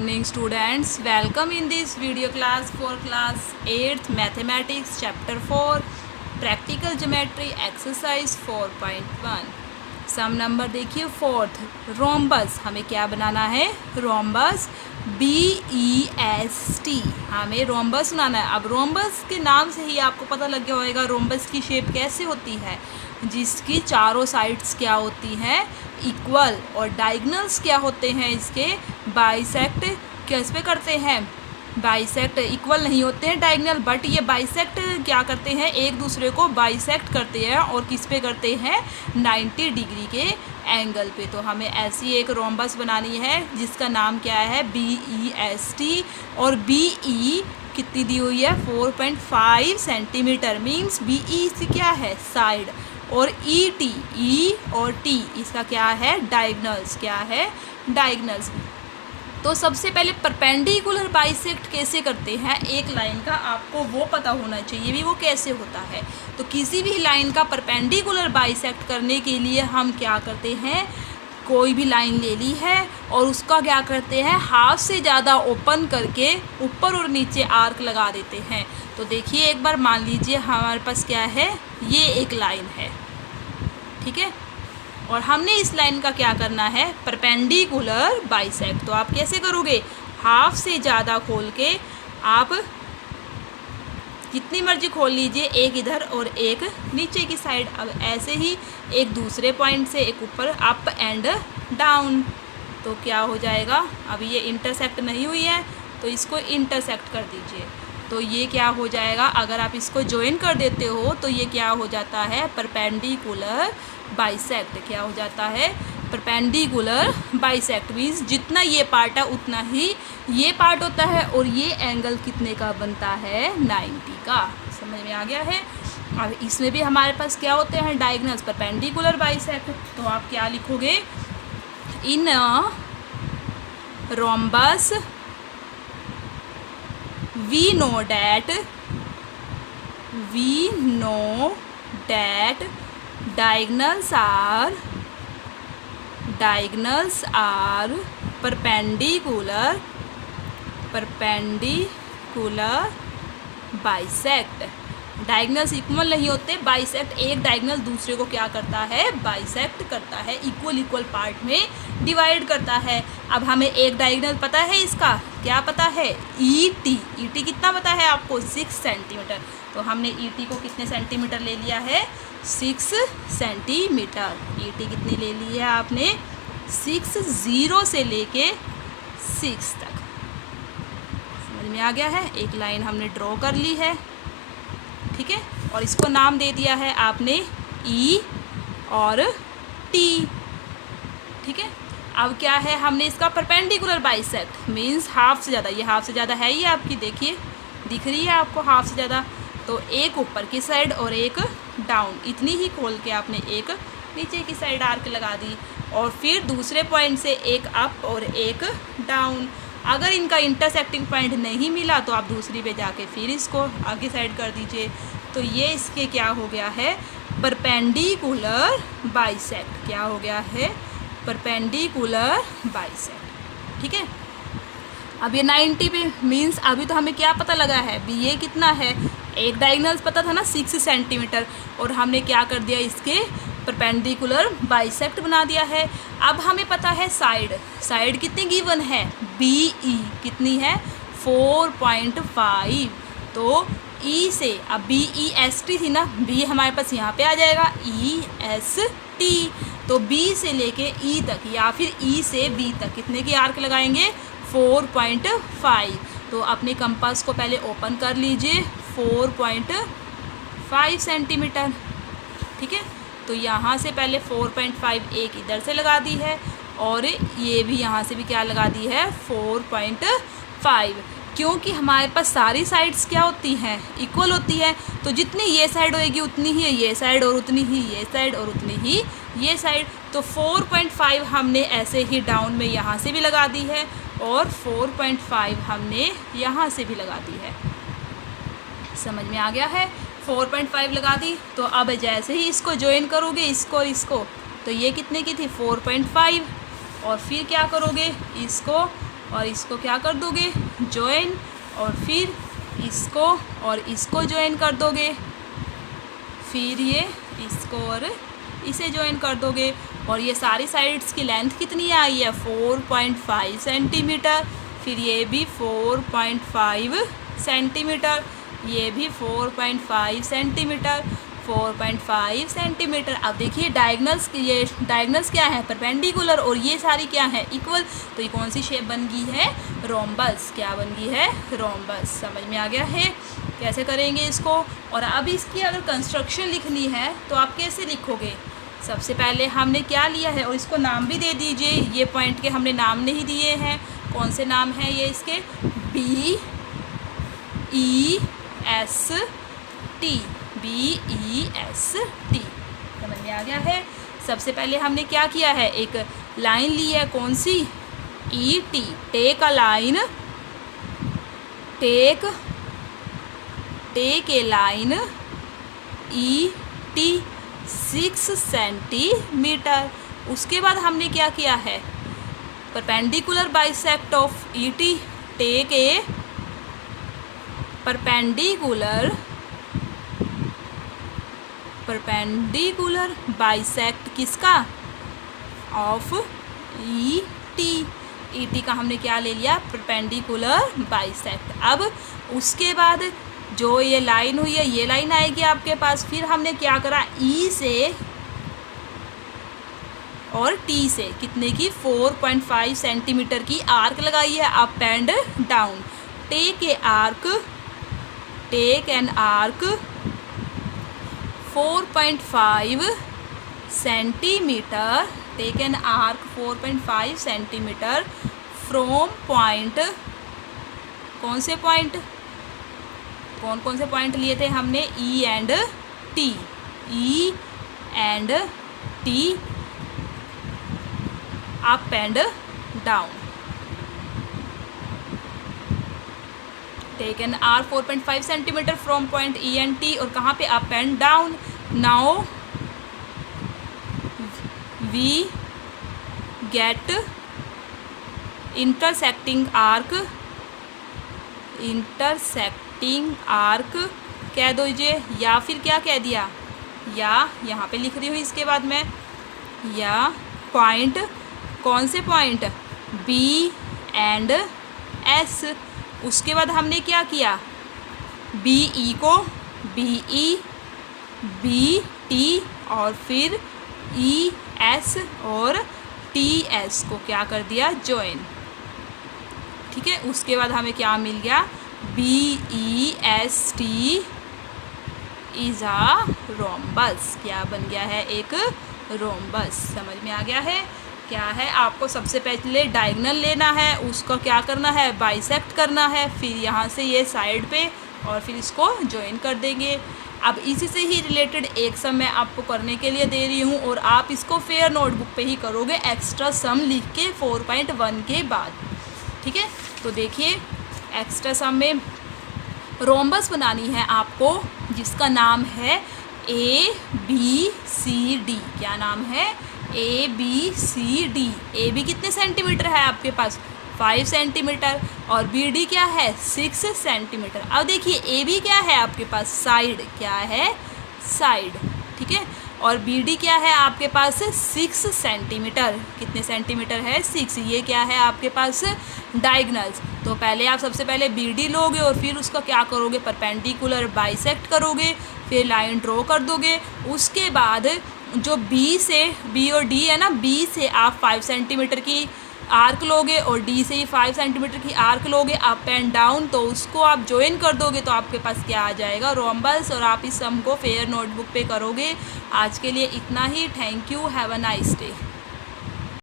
morning students, welcome in this video class for class 8th mathematics chapter 4 practical geometry exercise 4.1 some number देखिए fourth rhombus. हमें क्या बनाना है? Rhombus BEST हमें rhombus बनाना है। अब rhombus के नाम से ही आपको पता लग गया होगा रोम्बस की शेप कैसे होती है, जिसकी चारों साइड्स क्या होती हैं? इक्वल। और डायगोनल्स क्या होते हैं इसके? बाइसेक्ट। किस पे करते हैं? बाइसेक्ट। इक्वल नहीं होते हैं डायगोनल, बट ये बाइसेक्ट क्या करते हैं? एक दूसरे को बाइसेक्ट करते हैं। और किस पे करते हैं? 90 डिग्री के एंगल पे। तो हमें ऐसी एक रोम्बस बनानी है जिसका नाम क्या है? BEST। और BE कितनी दी हुई है? 4.5 सेंटीमीटर। मीन्स BE से क्या है? साइड। और ET, E और T इसका क्या है? डायगोनल्स। क्या है? डायगोनल्स। तो सबसे पहले परपेंडिकुलर बाइसेक्ट कैसे करते हैं एक लाइन का, आपको वो पता होना चाहिए भी वो कैसे होता है। तो किसी भी लाइन का परपेंडिकुलर बाइसेक्ट करने के लिए हम क्या करते हैं? कोई भी लाइन ले ली है और उसका क्या करते हैं? हाफ से ज़्यादा ओपन करके ऊपर और नीचे आर्क लगा देते हैं। तो देखिए एक बार मान लीजिए हमारे पास क्या है? ये एक लाइन है, ठीक है। और हमने इस लाइन का क्या करना है? Perpendicular bisect. तो आप कैसे करोगे? हाफ से ज़्यादा खोल के आप जितनी मर्जी खोल लीजिए, एक इधर और एक नीचे की साइड। अब ऐसे ही एक दूसरे पॉइंट से एक ऊपर, अप एंड डाउन। तो क्या हो जाएगा? अब ये इंटरसेक्ट नहीं हुई है तो इसको इंटरसेक्ट कर दीजिए। तो ये क्या हो जाएगा? अगर आप इसको ज्वाइन कर देते हो तो ये क्या हो जाता है? Perpendicular bisect. क्या हो जाता है? Perpendicular bisect. मीन्स जितना ये पार्ट है उतना ही ये पार्ट होता है। और ये एंगल कितने का बनता है? 90 का। समझ में आ गया है? अब इसमें भी हमारे पास क्या होते हैं? डायगोनल्स। Perpendicular bisect. तो आप क्या लिखोगे? In rhombus we know that diagonals are perpendicular bisect। Diagonals equal नहीं होते, बाइसेक्ट। एक डायगोनल दूसरे को क्या करता है? बाइसेक्ट करता है, इक्वल पार्ट में डिवाइड करता है। अब हमें एक डायगोनल पता है, इसका क्या पता है? ET कितना पता है आपको? 6 सेंटीमीटर। तो हमने ET को कितने सेंटीमीटर ले लिया है? 6 सेंटीमीटर। ET कितनी ले ली है आपने? 6, 0 से लेके 6 तक। समझ में आ गया है? एक लाइन हमने ड्रॉ कर ली है, ठीक है। और इसको नाम दे दिया है आपने E और T, ठीक है। अब क्या है? हमने इसका परपेंडिकुलर बाइसेक्ट। मीन्स हाफ से ज़्यादा। ये हाफ से ज़्यादा है ही आपकी, देखिए दिख रही है आपको हाफ से ज़्यादा। तो एक ऊपर की साइड और एक डाउन, इतनी ही खोल के आपने एक नीचे की साइड आर्क लगा दी। और फिर दूसरे पॉइंट से एक अप और एक डाउन। अगर इनका इंटरसेक्टिंग पॉइंट नहीं मिला तो आप दूसरी पे जाके फिर इसको आगे साइड कर दीजिए। तो ये इसके क्या हो गया है? Perpendicular bisect. क्या हो गया है? परपेंडिकुलर बाइसेक्ट, ठीक है। अब ये 90 पे। मीन्स अभी तो हमें क्या पता लगा है? भी ये कितना है? एक डायगोनल्स पता था ना, 6 सेंटीमीटर। और हमने क्या कर दिया? इसके परपेंडिकुलर बाइसेक्ट बना दिया है। अब हमें पता है साइड कितनी गिवन है? BE कितनी है? 4.5। तो E से, अब BEST थी ना, B हमारे पास यहाँ पे आ जाएगा EST। तो B से लेके E तक या फिर E से B तक कितने की आर्क लगाएंगे? 4.5। तो अपने कंपास को पहले ओपन कर लीजिए। 4.5 सेंटीमीटर, ठीक है। तो यहाँ से पहले 4.5 एक इधर से लगा दी है और ये भी यहाँ से भी क्या लगा दी है? 4.5। क्योंकि हमारे पास सारी साइड्स क्या होती हैं? इक्वल होती है। तो जितनी ये साइड होएगी उतनी ही ये साइड, और उतनी ही ये साइड, और उतनी ही ये साइड। तो 4.5 हमने ऐसे ही डाउन में यहाँ से भी लगा दी है और 4.5 हमने यहाँ से भी लगा दी है। समझ में आ गया है? 4.5 लगा दी। तो अब जैसे ही इसको ज्वाइन करोगे, इसको और इसको, तो ये कितने की थी? 4.5। और फिर क्या करोगे? इसको और इसको क्या कर दोगे, ज्वाइन, और फिर इसको और इसको ज्वाइन कर दोगे, फिर ये इसको और इसे ज्वाइन कर दोगे। और ये सारी साइड्स की लेंथ कितनी आई है, 4.5 सेंटीमीटर। फिर ये भी 4.5 सेंटीमीटर, ये भी 4.5 सेंटीमीटर, 4.5 सेंटीमीटर। अब देखिए डायगनल्स, ये डायगनल्स क्या है, परपेंडिकुलर, और ये सारी क्या है, इक्वल। तो ये कौन सी शेप बन गई है, रोम्बस। क्या बन गई है, रोम्बस। समझ में आ गया है कैसे करेंगे इसको। और अब इसकी अगर कंस्ट्रक्शन लिखनी है तो आप कैसे लिखोगे, सबसे पहले हमने क्या लिया है, और इसको नाम भी दे दीजिए। ये पॉइंट के हमने नाम नहीं दिए हैं, कौन से नाम हैं ये इसके, BEST, BEST। समझ में आ गया है। सबसे पहले हमने क्या किया है, एक लाइन ली है, कौन सी, ET, take a line, take a line ET 6 centimetre. उसके बाद हमने क्या किया है, perpendicular bisect of ET, take a perpendicular bisect किसका, ऑफ ET का हमने क्या ले लिया, परपेंडिकुलर बाइसेक्ट। अब उसके बाद जो ये लाइन हुई है, ये लाइन आएगी आपके पास। फिर हमने क्या करा, E से और T से कितने की, 4.5 सेंटीमीटर की आर्क लगाई है, up and down. Take an arc 4.5 centimetre, take an arc 4.5 centimetre from point, कौन से पॉइंट, कौन से पॉइंट लिए थे हमने, E and T, up and down. Take an arc 4.5 centimetre from point E and T, और कहाँ पे, up and down. Now we get intersecting arc कह दीजिए, या फिर क्या कह दिया, या यहाँ पे लिख रही हूँ इसके बाद में, या पॉइंट, कौन से पॉइंट, B एंड S। उसके बाद हमने क्या किया, BE को BE, BT, और फिर ES और TS को क्या कर दिया, ज्वाइन। ठीक है, उसके बाद हमें क्या मिल गया, BEST इज अ रोम्बस। क्या बन गया है, एक रोम्बस। समझ में आ गया है। क्या है, आपको सबसे पहले डायगोनल लेना है, उसको क्या करना है, बाइसेक्ट करना है, फिर यहाँ से ये साइड पे, और फिर इसको ज्वाइन कर देंगे। अब इसी से ही रिलेटेड एक सम मैं आपको करने के लिए दे रही हूँ, और आप इसको फेयर नोटबुक पे ही करोगे, एक्स्ट्रा सम लिख के 4.1 के बाद। ठीक है, तो देखिए एक्स्ट्रा सम में रोम्बस बनानी है आपको, जिसका नाम है ABCD। क्या नाम है, ABCD। AB कितने सेंटीमीटर है आपके पास, 5 सेंटीमीटर, और BD क्या है, 6 सेंटीमीटर। अब देखिए AB क्या है आपके पास, साइड, क्या है, साइड। ठीक है, और BD क्या है आपके पास, 6 सेंटीमीटर। कितने सेंटीमीटर है, 6। ये क्या है आपके पास, डायगनल्स। तो पहले आप सबसे पहले BD लोगे, और फिर उसका क्या करोगे, परपेंडिकुलर बाइसेक्ट करोगे, फिर लाइन ड्रॉ कर दोगे। उसके बाद जो B और D है ना, B से आप 5 सेंटीमीटर की आर्क लोगे, और D से ही 5 सेंटीमीटर की आर्क लोगे, अप एंड डाउन। तो उसको आप ज्वाइन कर दोगे, तो आपके पास क्या आ जाएगा, रोम्बस। और आप इस सम को फेयर नोटबुक पे करोगे। आज के लिए इतना ही। Thank you, have a nice day.